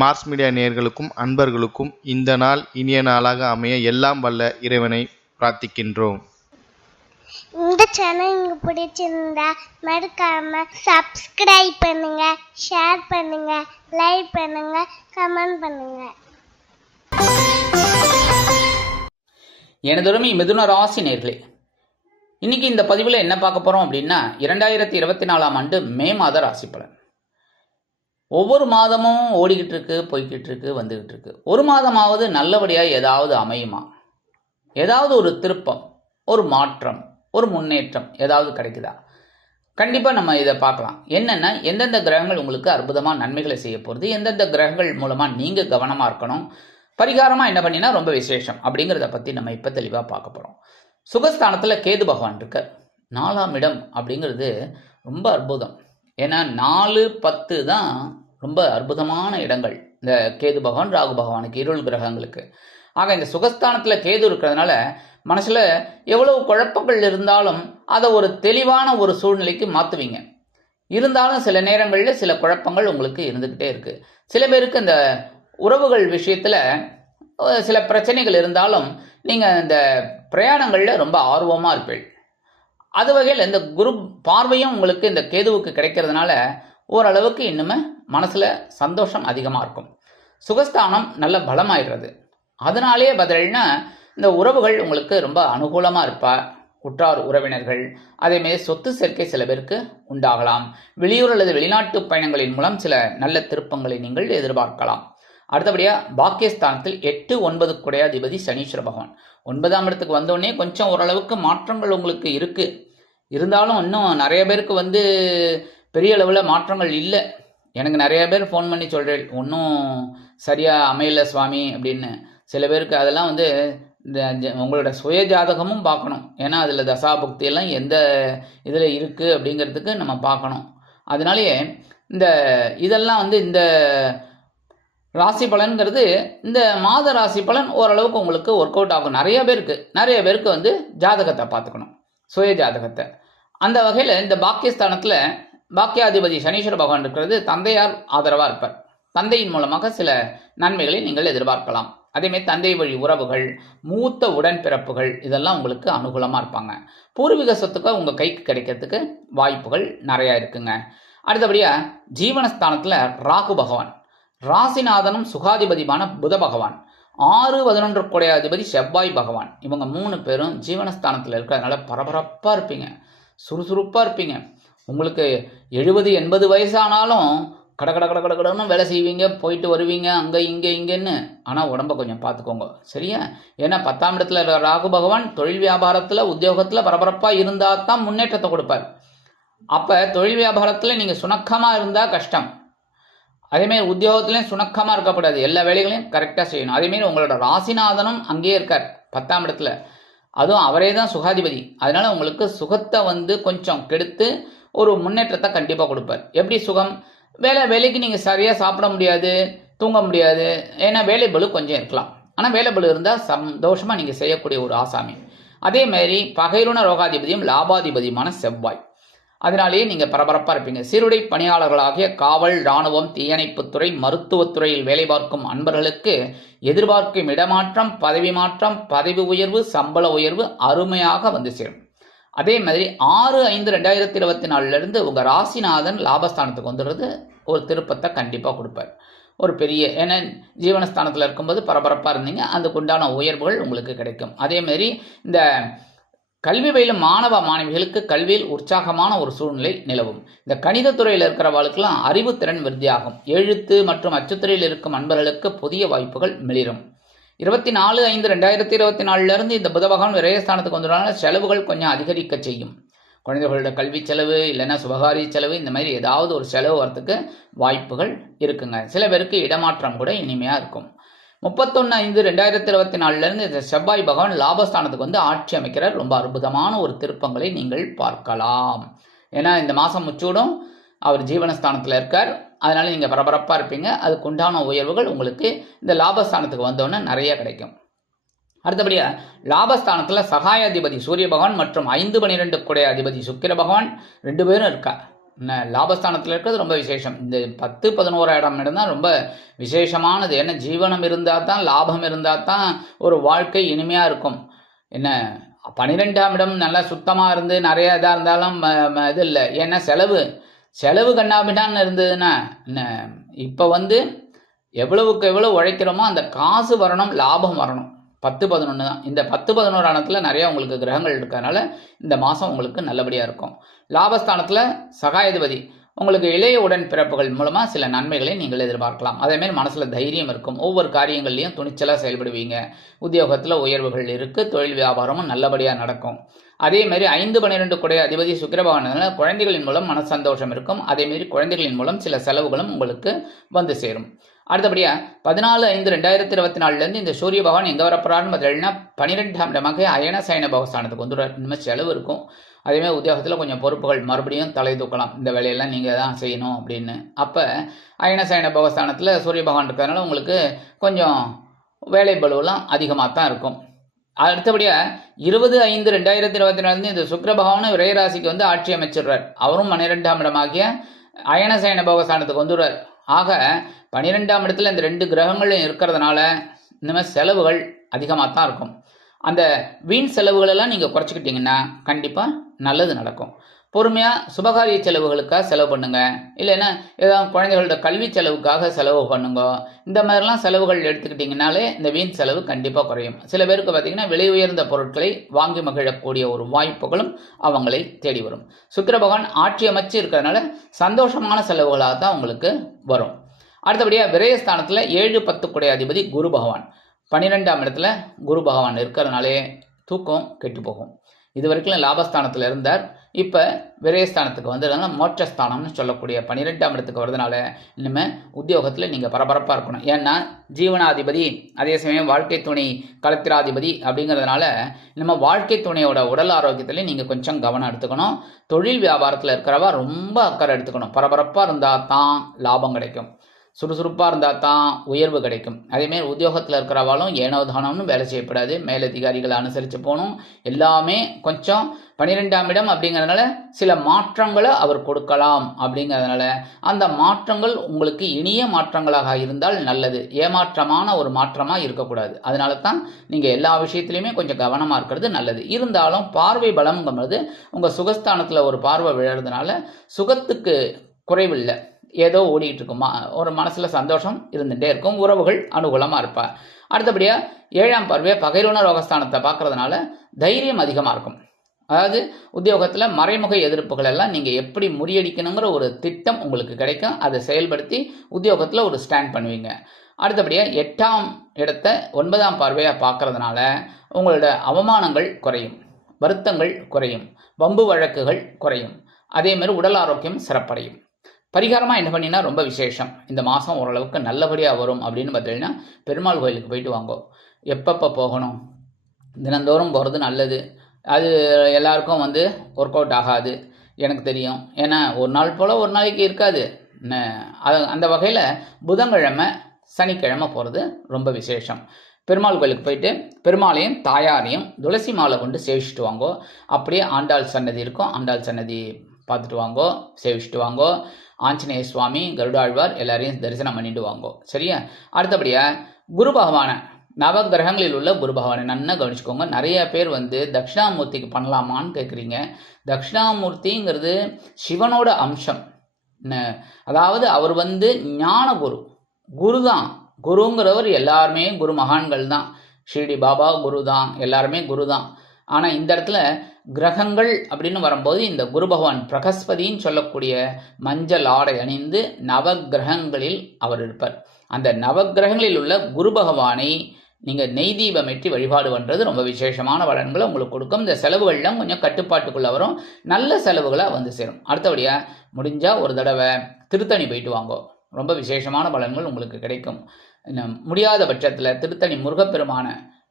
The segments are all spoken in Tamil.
மார்ஸ் மீடியா நேயர்களுக்கும் அன்பர்களுக்கும் இந்த நாள் இனிய நாளாக அமைய எல்லாம் வல்ல இறைவனை பிரார்த்திக்கின்றோம். இந்த சேனல் உங்களுக்கு பிடிச்சிருந்தா மறக்காம சப்ஸ்கிரைப் பண்ணுங்க ஷேர் பண்ணுங்க லைக் பண்ணுங்க கமெண்ட் பண்ணுங்க. எனதொருமை மிதுன ராசி நேர்களே இன்னைக்கு இந்த பதிவில் என்ன பார்க்க போகிறோம் அப்படின்னா இரண்டாயிரத்தி இருபத்தி நாலாம் ஆண்டு மே மாத ராசி பலன். ஒவ்வொரு மாதமும் ஓடிக்கிட்டு இருக்கு போய்கிட்டு இருக்கு வந்துக்கிட்டு இருக்கு ஒரு மாதமாவது நல்லபடியாக ஏதாவது அமையுமா? ஏதாவது ஒரு திருப்பம் ஒரு மாற்றம் ஒரு முன்னேற்றம் ஏதாவது கிடைக்குதா? கண்டிப்பாக நம்ம இதை பார்க்கலாம். என்னென்னா எந்தெந்த கிரகங்கள் உங்களுக்கு அற்புதமாக நன்மைகளை செய்ய போகிறது எந்தெந்த கிரகங்கள் மூலமாக நீங்கள் கவனமாக இருக்கணும் பரிகாரமாக என்ன பண்ணினா ரொம்ப விசேஷம் அப்படிங்கிறத பற்றி நம்ம இப்போ தெளிவாக பார்க்க போகிறோம் சுகஸ்தானத்தில் கேது பகவான் இருக்கார். நாலாம் இடம் அப்படிங்கிறது ரொம்ப அற்புதம். ஏன்னா நாலு பத்து தான் ரொம்ப அற்புதமான இடங்கள். இந்த கேது பகவான் ராகு பகவானுக்கு இருள் கிரகங்களுக்கு. ஆக இந்த சுகஸ்தானத்தில் கேது இருக்கிறதுனால மனசில் எவ்வளவு குழப்பங்கள் இருந்தாலும் அதை ஒரு தெளிவான ஒரு சூழ்நிலைக்கு மாற்றுவீங்க இருந்தாலும் சில நேரங்களில் சில குழப்பங்கள் உங்களுக்கு இருந்துக்கிட்டே இருக்குது சில பேருக்கு இந்த உறவுகள் விஷயத்தில் சில பிரச்சனைகள் இருந்தாலும் நீங்கள் இந்த பிரயாணங்களில் ரொம்ப ஆர்வமாக இருப்பீள். அது வகையில் இந்த குரு பார்வையும் உங்களுக்கு இந்த கேதுவுக்கு கிடைக்கிறதுனால ஓரளவுக்கு இன்னுமே மனசில் சந்தோஷம் அதிகமாக இருக்கும். சுகஸ்தானம் நல்ல பலமாயிடுறது. அதனாலேயே பதில்னா இந்த உறவுகள் உங்களுக்கு ரொம்ப அனுகூலமாக இருப்பா. உற்றார் உறவினர்கள் அதேமாரி சொத்து சேர்க்கை சில பேருக்கு உண்டாகலாம். வெளியூர் அல்லது வெளிநாட்டு பயணங்களின் மூலம் சில நல்ல திருப்பங்களை நீங்கள் எதிர்பார்க்கலாம். அடுத்தபடியாக பாக்கியஸ்தானத்தில் எட்டு ஒன்பது குடையாதிபதி சனீஸ்வர பகவான். ஒன்பதாம் இடத்துக்கு வந்தோடனே கொஞ்சம் ஓரளவுக்கு மாற்றங்கள் உங்களுக்கு இருக்குது இருந்தாலும் இன்னும் நிறைய பேருக்கு வந்து பெரிய அளவில் மாற்றங்கள் இல்லை. எனக்கு நிறைய பேர் ஃபோன் பண்ணி சொல்கிறேன் ஒன்றும் சரியாக அமையல சுவாமி அப்படின்னு. சில பேருக்கு அதெல்லாம் வந்து இந்த ஜ- உங்களோட சுய ஜாதகமும் பார்க்கணும். ஏன்னா அதில் தசாபுக்தியெல்லாம் எந்த இதில் இருக்குது அப்படிங்கிறதுக்கு நம்ம பார்க்கணும். அதனாலேயே இந்த இதெல்லாம் வந்து இந்த ராசி பலன்கிறது இந்த மாத ராசி பலன் ஓரளவுக்கு உங்களுக்கு ஒர்க் அவுட் ஆகும். நிறைய பேருக்கு நிறைய பேருக்கு வந்து ஜாதகத்தை பார்த்துக்கணும். சுய ஜாதகத்தை. அந்த வகையில் இந்த பாக்கியஸ்தானத்தில் பாக்கியாதிபதி சனீஸ்வர பகவான் இருக்கிறது தந்தையார் ஆதரவாக இருப்பார். தந்தையின் மூலமாக சில நன்மைகளை நீங்கள் எதிர்பார்க்கலாம். அதேமாதிரி தந்தை வழி உறவுகள் மூத்த உடன்பிறப்புகள் இதெல்லாம் உங்களுக்கு அனுகூலமாக இருப்பாங்க. பூர்வீக சொத்துக்கு உங்கள் கைக்கு கிடைக்கிறதுக்கு வாய்ப்புகள் நிறையா இருக்குங்க. அடுத்தபடியாக ஜீவனஸ்தானத்தில் ராகு பகவான். ராசிநாதனும் சுகாதிபதிமான புத பகவான். ஆறு பதினொன்று கொடையாதிபதி செவ்வாய் பகவான். இவங்க மூணு பேரும் ஜீவனஸ்தானத்தில் இருக்கிறதுனால பரபரப்பாக இருப்பீங்க. சுறுசுறுப்பாக இருப்பீங்க. உங்களுக்கு எழுபது எண்பது வயசானாலும் கட கட கட கட கடன்னு வேலை செய்வீங்க போயிட்டு வருவீங்க அங்கே இங்கே இங்கேன்னு. ஆனால் உடம்ப கொஞ்சம் பார்த்துக்கோங்க சரியா? ஏன்னா பத்தாம் இடத்துல இருக்கிற ராகு பகவான் தொழில் வியாபாரத்தில் உத்தியோகத்தில் பரபரப்பாக இருந்தால் தான் முன்னேற்றத்தை கொடுப்பார். அப்போ தொழில் வியாபாரத்தில் நீங்கள் சுணக்கமாக இருந்தால் கஷ்டம். அதேமாரி உத்தியோகத்துலேயும் சுணக்கமாக இருக்கக்கூடாது. எல்லா வேலைகளையும் கரெக்டாக செய்யணும். அதேமாரி உங்களோட ராசிநாதனும் அங்கேயே இருக்கார் பத்தாம் இடத்துல. அதுவும் அவரே தான் சுகாதிபதி. அதனால் உங்களுக்கு சுகத்தை வந்து கொஞ்சம் கெடுத்து ஒரு முன்னேற்றத்தை கண்டிப்பாக கொடுப்பார். எப்படி சுகம்? வேலை வேலைக்கு நீங்கள் சரியாக சாப்பிட முடியாது தூங்க முடியாது. ஏன்னா வேலை பலு கொஞ்சம் இருக்கலாம். ஆனால் வேலை பலு இருந்தால் சந்தோஷமாக நீங்கள் செய்யக்கூடிய ஒரு ஆசாமி. அதே மாதிரி பகைருண ரோகாதிபதியும் லாபாதிபதியுமான செவ்வாய். அதனாலேயே நீங்கள் பரபரப்பாக இருப்பீங்க. சீருடை பணியாளர்களாகிய காவல் இராணுவம் தீயணைப்புத்துறை மருத்துவத்துறையில் வேலை பார்க்கும் அன்பர்களுக்கு எதிர்பார்க்கும் இடமாற்றம் பதவி மாற்றம் பதவி உயர்வு சம்பள உயர்வு அருமையாக வந்து சேரும். அதே மாதிரி ஆறு ஐந்து ரெண்டாயிரத்தி இருபத்தி நாலுலேருந்து உங்கள் ராசிநாதன் லாபஸ்தானத்துக்கு வந்துடுறது. ஒரு திருப்பத்தை கண்டிப்பாக கொடுப்பார். ஒரு பெரிய ஏன்னா ஜீவனஸ்தானத்தில் இருக்கும்போது பரபரப்பாக இருந்தீங்க. அதுக்குண்டான உயர்வுகள் உங்களுக்கு கிடைக்கும். அதே மாதிரி இந்த கல்வி பயிலும் மாணவ மாணவிகளுக்கு கல்வியில் உற்சாகமான ஒரு சூழ்நிலை நிலவும். இந்த கணிதத்துறையில் இருக்கிறவர்களுக்கெல்லாம் அறிவுத்திறன் விருத்தியாகும். எழுத்து மற்றும் அச்சுத்துறையில் இருக்கும் அன்பர்களுக்கு புதிய வாய்ப்புகள் மிளிரும். இருபத்தி நாலு ஐந்து ரெண்டாயிரத்தி இருபத்தி நாலுலேருந்து இந்த புத பகவான் விரயஸ்தானத்துக்கு வந்ததுனால செலவுகள் கொஞ்சம் அதிகரிக்க செய்யும். குழந்தைகளோட கல்வி செலவு இல்லைன்னா சுபகாரி செலவு இந்த மாதிரி ஏதாவது ஒரு செலவு வரத்துக்கு வாய்ப்புகள் இருக்குங்க. சில பேருக்கு இடமாற்றம் கூட இனிமையாக இருக்கும். முப்பத்தொன்று ஐந்து ரெண்டாயிரத்தி இருபத்தி நாலுலேருந்து இந்த செவ்வாய் பகவான் லாபஸ்தானத்துக்கு வந்து ஆட்சி அமைக்கிறார். ரொம்ப அற்புதமான ஒரு திருப்பங்களை நீங்கள் பார்க்கலாம். ஏன்னா இந்த மாதம் முச்சூடும் அவர் ஜீவனஸ்தானத்தில் இருக்கார். அதனால் நீங்கள் பரபரப்பாக இருப்பீங்க. அதுக்கு உண்டான உயர்வுகள் உங்களுக்கு இந்த லாபஸ்தானத்துக்கு வந்தோன்னே நிறைய கிடைக்கும். அடுத்தபடியாக லாபஸ்தானத்தில் சகாயாதிபதி சூரிய பகவான் மற்றும் ஐந்து பனிரெண்டு குடைய அதிபதி சுக்கிர பகவான் ரெண்டு பேரும் இருக்கா? என்ன லாபஸ்தானத்தில் இருக்கிறது ரொம்ப விசேஷம். இந்த பத்து பதினோரா இடம் தான் ரொம்ப விசேஷமானது. ஏன்னா ஜீவனம் இருந்தால் தான் லாபம் இருந்தால் தான் ஒரு வாழ்க்கை இனிமையாக இருக்கும். என்ன பன்னிரெண்டாம் இடம் நல்லா சுத்தமாக இருந்து நிறைய இதாக இருந்தாலும் ம- ம- இது இல்லை. ஏன்னா செலவு செலவு கண்ணாபின்னான்னு இருந்ததுன்னா என்ன? இப்போ வந்து எவ்வளவுக்கு எவ்வளோ உழைக்கிறோமோ அந்த காசு வரணும் லாபம் வரணும். பத்து பதினொன்று தான். இந்த பத்து பதினோரு ஆணத்தில் நிறைய உங்களுக்கு கிரகங்கள் இருக்கறனால இந்த மாதம் உங்களுக்கு நல்லபடியாக இருக்கும். லாபஸ்தானத்தில் சகாயதிபதி. உங்களுக்கு இளைய உடன் பிறப்புகள் மூலமாக சில நன்மைகளை நீங்கள் எதிர்பார்க்கலாம். அதேமாரி மனசில் தைரியம் இருக்கும். ஒவ்வொரு காரியங்கள்லையும் துணிச்சலாக செயல்படுவீங்க. உத்தியோகத்தில் உயர்வுகள் இருக்குது தொழில் வியாபாரமும் நல்லபடியாக நடக்கும். அதேமாரி ஐந்து பன்னிரெண்டு குடைய அதிபதி சுக்கிரபவனால குழந்தைகளின் மூலம் மன சந்தோஷம் இருக்கும் அதேமாரி குழந்தைகளின் மூலம் சில செலவுகளும் உங்களுக்கு வந்து சேரும். அடுத்தபடியாக பதினாலு ஐந்து ரெண்டாயிரத்தி இருபத்தி நாலுலேருந்து இந்த சூரிய பகவான் எங்கே வரப்போறாருன்னு பார்த்தீங்கன்னா பன்னிரெண்டாம் இடமாக அயன சயன பகஸ்தானத்துக்கு வந்து நிமிஷம் செலவு இருக்கும். அதேமாதிரி உத்தியோகத்தில் கொஞ்சம் பொறுப்புகள் மறுபடியும் தலை தூக்கலாம். இந்த வேலையெல்லாம் நீங்கள் தான் செய்யணும் அப்படின்னு. அப்போ அயன சயன பகஸ்தானத்தில் சூரிய பகவான் இருக்கிறதுனால உங்களுக்கு கொஞ்சம் வேலை பலுவெல்லாம் அதிகமாக தான் இருக்கும். அடுத்தபடியாக இருபது ஐந்து ரெண்டாயிரத்தி இருபத்தி நாலுலேருந்து இந்த சுக்கர பகவானும் விரையராசிக்கு வந்து ஆட்சி அமைச்சிடுறார். அவரும் பன்னிரெண்டாம் இடமாகிய அயனசயன பகஸ்தானத்துக்கு வந்துடுறார். ஆக பன்னிரெண்டாம் இடத்துல இந்த ரெண்டு கிரகங்களும் இருக்கிறதுனால இந்த மாதிரி செலவுகள் அதிகமாக தான் இருக்கும். அந்த வீண் செலவுகளெல்லாம் நீங்கள் குறைச்சிக்கிட்டிங்கன்னா கண்டிப்பாக நல்லது நடக்கும். பொறுமையாக சுபகாரிய செலவுகளுக்காக செலவு பண்ணுங்க. இல்லைன்னா ஏதாவது குழந்தைகளோட கல்வி செலவுக்காக செலவு பண்ணுங்க. இந்த மாதிரிலாம் செலவுகள் எடுத்துக்கிட்டிங்கனாலே இந்த வீண் செலவு கண்டிப்பாக குறையும். சில பேருக்கு பார்த்திங்கன்னா விலை உயர்ந்த பொருட்களை வாங்கி மகிழக்கூடிய ஒரு வாய்ப்புகளும் அவங்களை தேடி வரும். சுக்கர பகவான் ஆட்சி அமைச்சு இருக்கிறதுனால சந்தோஷமான செலவுகளாக தான் உங்களுக்கு வரும். அடுத்தபடியாக விரயஸ்தானத்தில் ஏழு பத்துக்குடைய அதிபதி குரு பகவான். பன்னிரெண்டாம் இடத்துல குரு பகவான் இருக்கிறதுனாலே தூக்கம் கெட்டு போகும். இது வரைக்கும் லாபஸ்தானத்தில் இருந்தார். இப்போ விரயஸ்தானத்துக்கு வந்ததுனால மோட்சஸ்தானம்னு சொல்லக்கூடிய பன்னிரெண்டாம் இடத்துக்கு வரதுனால இனிமேல் உத்தியோகத்தில் நீங்கள் பரபரப்பாக இருக்கணும். ஏன்னா ஜீவனாதிபதி அதே சமயம் வாழ்க்கை துணை களத்திராதிபதி அப்படிங்கிறதுனால நம்ம வாழ்க்கை துணையோட உடல் ஆரோக்கியத்தில் நீங்கள் கொஞ்சம் கவனம் எடுத்துக்கணும். தொழில் வியாபாரத்தில் இருக்கிறவா ரொம்ப அக்கறை எடுத்துக்கணும். பரபரப்பாக இருந்தால் தான் லாபம் கிடைக்கும். சுறுசுறுப்பாக இருந்தால் தான் உயர்வு கிடைக்கும். அதேமாரி உத்தியோகத்தில் இருக்கிறவாலும் ஏனோதானம்னு வேலை செய்யப்படாது. மேலதிகாரிகளை அனுசரித்து போகணும். எல்லாமே கொஞ்சம் பன்னிரெண்டாம் இடம் அப்படிங்கிறதுனால சில மாற்றங்களை அவர் கொடுக்கலாம் அப்படிங்கிறதுனால அந்த மாற்றங்கள் உங்களுக்கு இனிய மாற்றங்களாக இருந்தால் நல்லது. ஏமாற்றமான ஒரு மாற்றமாக இருக்கக்கூடாது. அதனால தான் நீங்கள் எல்லா விஷயத்துலையுமே கொஞ்சம் கவனமாக இருக்கிறது நல்லது. இருந்தாலும் பார்வை பலம்ங்கும்போது உங்கள் சுகஸ்தானத்தில் ஒரு பார்வை விழுறதுனால சுகத்துக்கு குறைவில்லை. ஏதோ ஓடிக்கிட்டு இருக்குமா ஒரு மனசில் சந்தோஷம் இருந்துகிட்டே இருக்கும். உறவுகள் அனுகூலமாக இருப்பார் அடுத்தபடியாக ஏழாம் பார்வையை பகைரோன ரோகஸ்தானத்தை பார்க்குறதுனால தைரியம் அதிகமாக இருக்கும். அதாவது உத்தியோகத்தில் மறைமுக எதிர்ப்புகள் எல்லாம் நீங்கள் எப்படி முறியடிக்கணுங்கிற ஒரு திட்டம் உங்களுக்கு கிடைக்கும். அதை செயல்படுத்தி உத்தியோகத்தில் ஒரு ஸ்டாண்ட் பண்ணுவீங்க. அடுத்தபடியாக எட்டாம் இடத்த ஒன்பதாம் பார்வையாக பார்க்கறதுனால உங்களோட அவமானங்கள் குறையும். வருத்தங்கள் குறையும். வம்பு வழக்குகள் குறையும். அதேமாதிரி உடல் ஆரோக்கியம் சிறப்படையும். பரிகாரமாக என்ன பண்ணினா ரொம்ப விசேஷம். இந்த மாதம் ஓரளவுக்கு நல்லபடியாக வரும் அப்படின்னு பார்த்தீங்கன்னா பெருமாள் கோயிலுக்கு போயிட்டு வாங்கோ. எப்பப்போ போகணும்? தினந்தோறும் போகிறது நல்லது. அது எல்லாருக்கும் வந்து ஒர்க் அவுட் ஆகாது எனக்கு தெரியும். ஏன்னா ஒரு நாள் போல் ஒரு நாளைக்கு இருக்காது. அது- அந்த வகையில் புதன்கிழமை சனிக்கிழமை போகிறது ரொம்ப விசேஷம். பெருமாள் கோயிலுக்கு போயிட்டு பெருமாளையும் தாயாரையும் துளசி மாலை கொண்டு சேவிச்சுட்டு வாங்கோ. அப்படியே ஆண்டாள் சன்னதி இருக்கும். ஆண்டாள் சன்னதி பார்த்துட்டு வாங்கோ சேவிச்சுட்டு வாங்கோ. ஆஞ்சநேய சுவாமி கருடாழ்வார் எல்லாரையும் தரிசனம் பண்ணிட்டு வாங்கோ. சரியா? அடுத்தபடியாக குரு பகவானை நவகிரகங்களில் உள்ள குரு பகவானை நன்னா கவனிச்சுக்கோங்க. நிறைய பேர் வந்து தட்சிணாமூர்த்திக்கு பண்ணலாமான்னு கேட்குறீங்க தட்சிணாமூர்த்திங்கிறது சிவனோட அம்சம். அதாவது அவர் வந்து ஞான குரு. குரு தான். குருங்கிறவர் எல்லாருமே குரு மகான்கள் தான். ஷிரடி பாபா குரு தான். எல்லாருமே குரு தான். ஆனால் இந்த இடத்துல கிரகங்கள் அப்படின்னு வரும்போது இந்த குரு பகவான் பிரகஸ்பதின்னு சொல்லக்கூடிய மஞ்சள் ஆடை அணிந்து நவகிரகங்களில் அவர் இருப்பார். அந்த நவகிரகங்களில் உள்ள குரு பகவானை நீங்கள் நெய் தீபம் ஏற்றி வழிபாடு பண்ணுறது ரொம்ப விசேஷமான பலன்களை உங்களுக்கு கொடுக்கும். இந்த செலவுகள்லாம் கொஞ்சம் கட்டுப்பாட்டுக்குள்ளே வரும். நல்ல செலவுகளாக வந்து சேரும். அடுத்தபடியாக முடிஞ்சால் ஒரு தடவை திருத்தணி போயிட்டு வாங்கோ. ரொம்ப விசேஷமான பலன்கள் உங்களுக்கு கிடைக்கும். முடியாத பட்சத்தில் திருத்தணி முருகப்பெருமான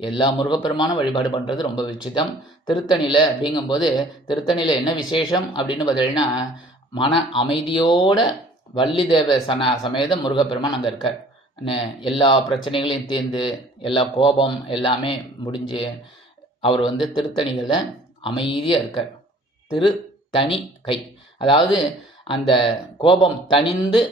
எல்லா முருகப்பெருமானும் வழிபாடு பண்ணுறது ரொம்ப விசித்தம் திருத்தணியில் அப்படிங்கும்போது திருத்தணியில் என்ன விசேஷம் அப்படின்னு பார்த்தீங்கன்னா மன அமைதியோட வள்ளி தேவ சன சமேத முருகப்பெருமான் அங்கே இருக்கார். எல்லா பிரச்சனைகளையும் தீர்ந்து எல்லா கோபம் எல்லாமே முடிஞ்சு அவர் வந்து திருத்தணிகளில் அமைதியாக இருக்கார். திருத்தணி கை. அதாவது அந்த கோபம் தணிந்து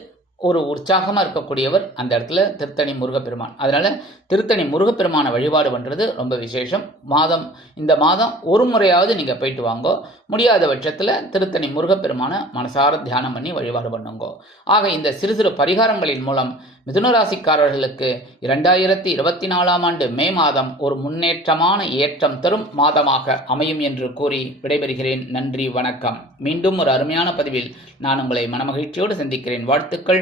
ஒரு உற்சாகமாக இருக்கக்கூடியவர் அந்த இடத்துல திருத்தணி முருகப்பெருமான். அதனால் திருத்தணி முருகப்பெருமான வழிபாடு பண்ணுறது ரொம்ப விசேஷம். மாதம் இந்த மாதம் ஒரு முறையாவது நீங்கள் போயிட்டு வாங்கோ. முடியாத பட்சத்தில் திருத்தணி முருகப்பெருமான மனசார தியானம் பண்ணி வழிபாடு பண்ணுங்கோ. ஆக இந்த சிறு சிறு பரிகாரங்களின் மூலம் மிதுனராசிக்காரர்களுக்கு இரண்டாயிரத்தி இருபத்தி நாலாம் ஆண்டு மே மாதம் ஒரு முன்னேற்றமான ஏற்றம் தரும் மாதமாக அமையும் என்று கூறி விடைபெறுகிறேன். நன்றி வணக்கம். மீண்டும் ஒரு அருமையான பதிவில் நான் உங்களை மனமகிழ்ச்சியோடு சந்திக்கிறேன். வாழ்த்துக்கள்.